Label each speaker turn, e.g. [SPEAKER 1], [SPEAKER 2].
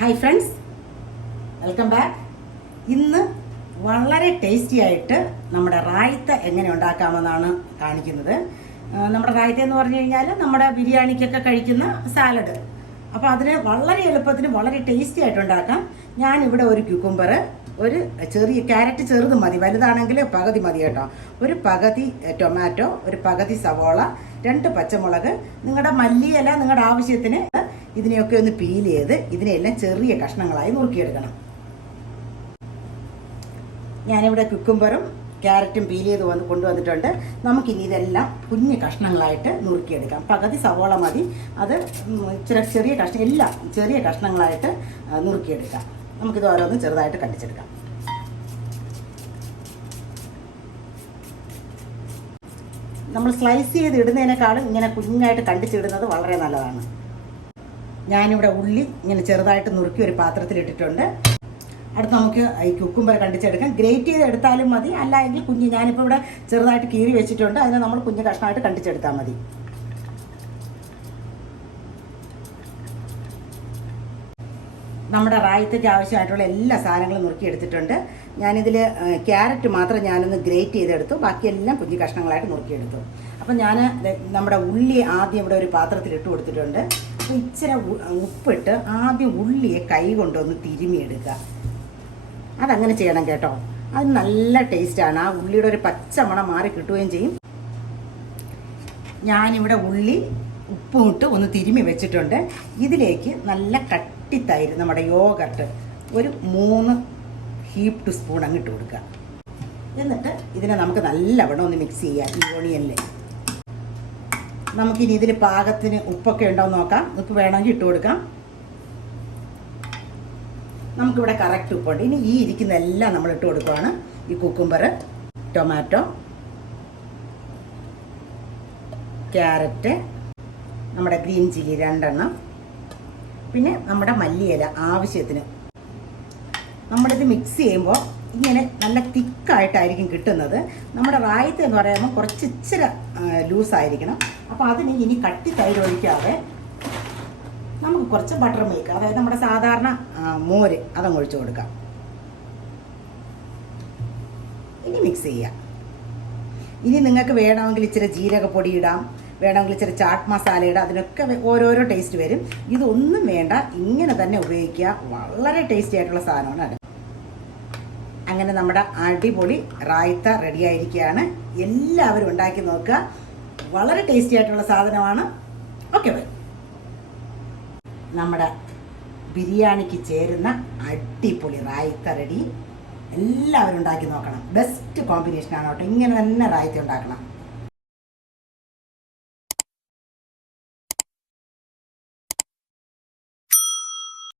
[SPEAKER 1] Hi friends welcome back ഇന്ന് വളരെ tasty ആയിട്ട് നമ്മുടെ റായ്ത്ത എങ്ങനെ ഉണ്ടാക്കാമെന്നാണ് കാണിക്കുന്നത്. നമ്മുടെ റായ്ത്ത എന്ന് പറഞ്ഞു കഴിഞ്ഞാൽ നമ്മുടെ ബിരിയാണിക്കൊക്കെ കഴിക്കുന്ന സാലഡ് അപ്പോൾ അതിന് വളരെ എളുപ്പത്തിന് വളരെ ടേസ്റ്റി ആയിട്ട് ഉണ്ടാക്കാം. ഞാനിവിടെ ഒരു ക്യൂക്കുംബർ ഒരു ചെറിയ ക്യാരറ്റ് ചെറുത് മതി വലുതാണെങ്കിൽ പകുതി മതി കേട്ടോ. ഒരു പകുതി ടൊമാറ്റോ ഒരു പകുതി സവോള രണ്ട് പച്ചമുളക് നിങ്ങളുടെ മല്ലിയില നിങ്ങളുടെ ആവശ്യത്തിന് ഇതിനെയൊക്കെ ഒന്ന് പീൽ ചെയ്ത് ഇതിനെല്ലാം ചെറിയ കഷ്ണങ്ങളായി നുറുക്കിയെടുക്കണം ഞാനിവിടെ കുക്കുംബറും ക്യാരറ്റും പീൽ ചെയ്ത് വന്ന് കൊണ്ടുവന്നിട്ടുണ്ട്. നമുക്കിനി ഇതെല്ലാം കുഞ്ഞു കഷ്ണങ്ങളായിട്ട് നുറുക്കിയെടുക്കാം. പകുതി സവോള മതി. അത് ഉം ചെറിയ കഷ്ണം എല്ലാം ചെറിയ കഷ്ണങ്ങളായിട്ട് നുറുക്കിയെടുക്കാം. നമുക്കിത് ഓരോന്ന് ചെറുതായിട്ട് കണ്ടിച്ചെടുക്കാം നമ്മൾ സ്ലൈസ് ചെയ്ത് ഇടുന്നതിനേക്കാളും ഇങ്ങനെ കുഞ്ഞായിട്ട് കണ്ടിച്ചിടുന്നത് വളരെ നല്ലതാണ്. ഞാനിവിടെ ഉള്ളി ഇങ്ങനെ ചെറുതായിട്ട് നുറുക്കി ഒരു പാത്രത്തിൽ ഇട്ടിട്ടുണ്ട്. അടുത്ത് നമുക്ക് ഈ കുക്കുംബർ കണ്ടിച്ചെടുക്കാം. ഗ്രേറ്റ് ചെയ്ത് എടുത്താലും മതി. അല്ല എങ്കിൽ കുഞ്ഞ് ഞാനിപ്പോൾ ഇവിടെ ചെറുതായിട്ട് കീറി വെച്ചിട്ടുണ്ട്. അതിനെ നമ്മൾ കുഞ്ഞ് കഷ്ണമായിട്ട് കണ്ടിച്ചെടുത്താൽ മതി. നമ്മുടെ റായത്തേക്ക് ആവശ്യമായിട്ടുള്ള എല്ലാ സാധനങ്ങളും നുറുക്കി എടുത്തിട്ടുണ്ട്. ഞാനിതിൽ ക്യാരറ്റ് മാത്രം ഞാനൊന്ന് ഗ്രേറ്റ് ചെയ്തെടുത്തു. ബാക്കിയെല്ലാം കുഞ്ഞു കഷ്ണങ്ങളായിട്ട് നുറുക്കിയെടുത്തു. അപ്പം ഞാൻ നമ്മുടെ ഉള്ളി ആദ്യം ഇവിടെ ഒരു പാത്രത്തിൽ ഇട്ട് കൊടുത്തിട്ടുണ്ട്. അപ്പോൾ ഇച്ചിരി ഉപ്പിട്ട് ആദ്യം ഉള്ളിയെ കൈ കൊണ്ടൊന്ന് തിരുമിയെടുക്കുക. അതങ്ങനെ ചെയ്യണം കേട്ടോ. അത് നല്ല ടേസ്റ്റാണ്. ആ ഉള്ളിയുടെ ഒരു പച്ചമണം മാറി കിട്ടുകയും ചെയ്യും. ഞാനിവിടെ ഉള്ളി ഉപ്പും ഇട്ട് ഒന്ന് തിരുമി വെച്ചിട്ടുണ്ട്. ഇതിലേക്ക് നല്ല കട്ടിത്തൈര് നമ്മുടെ യോഗട്ട് ഒരു മൂന്ന് ഹീപ്പ് സ്പൂൺ അങ്ങ് ഇട്ട് കൊടുക്കുക. എന്നിട്ട് ഇതിനെ നമുക്ക് നല്ലവണ്ണം ഒന്ന് മിക്സ് ചെയ്യാം ഈ ഓണിയനിൽ നമുക്കിനി ഇതിൽ പാകത്തിന് ഉപ്പൊക്കെ ഉണ്ടോ നോക്കാം. ഉപ്പ് വേണമെങ്കിൽ ഇട്ട് കൊടുക്കാം. നമുക്കിവിടെ കറക്റ്റ് ഉപ്പുണ്ട്. ഇനി ഈ ഇരിക്കുന്ന എല്ലാം നമ്മൾ ഇട്ട് കൊടുക്കുവാണ്. ഈ കുക്കുംബർ ടൊമാറ്റോ ക്യാരറ്റ് നമ്മുടെ ഗ്രീൻ ചില്ലി രണ്ടെണ്ണം. പിന്നെ നമ്മുടെ മല്ലിയില ആവശ്യത്തിന്. നമ്മളിത് മിക്സ് ചെയ്യുമ്പോൾ ഇങ്ങനെ നല്ല തിക്കായിട്ടായിരിക്കും കിട്ടുന്നത്. നമ്മുടെ റായത്ത് എന്ന് പറയുമ്പോൾ കുറച്ച് ഇച്ചിരി ലൂസായിരിക്കണം. അപ്പോൾ അതിന് ഇനി കട്ടി തൈര് ഒഴിക്കാതെ നമുക്ക് കുറച്ച് ബട്ടർ മിൽക്ക് അതായത് നമ്മുടെ സാധാരണ മോര് അതങ്ങ് ഒഴിച്ചു കൊടുക്കാം. ഇനി മിക്സ് ചെയ്യാം. ഇനി നിങ്ങൾക്ക് വേണമെങ്കിൽ ഇച്ചിരി ജീരകപ്പൊടി ഇടാം. വേണമെങ്കിൽ ഇച്ചിരി ചാട്ട് മസാല ഇടാം. അതിനൊക്കെ ഓരോരോ ടേസ്റ്റ് വരും. ഇതൊന്നും വേണ്ട. ഇങ്ങനെ തന്നെ ഉപയോഗിക്കുക. വളരെ ടേസ്റ്റി ആയിട്ടുള്ള സാധനമാണ് അങ്ങനെ നമ്മുടെ അടിപൊളി റായ്ത്ത റെഡി ആയിരിക്കുകയാണ് എല്ലാവരും ഉണ്ടാക്കി നോക്കുക. വളരെ ടേസ്റ്റി ആയിട്ടുള്ള സാധനമാണ്. ഓക്കെ ബൈ നമ്മുടെ ബിരിയാണിക്ക് ചേരുന്ന അടിപൊളി റായ്ത്ത റെഡി. എല്ലാവരും ഉണ്ടാക്കി നോക്കണം. ബെസ്റ്റ് കോമ്പിനേഷനാണ് കേട്ടോ. ഇങ്ങനെ തന്നെ റായ്ത്ത ഉണ്ടാക്കണം.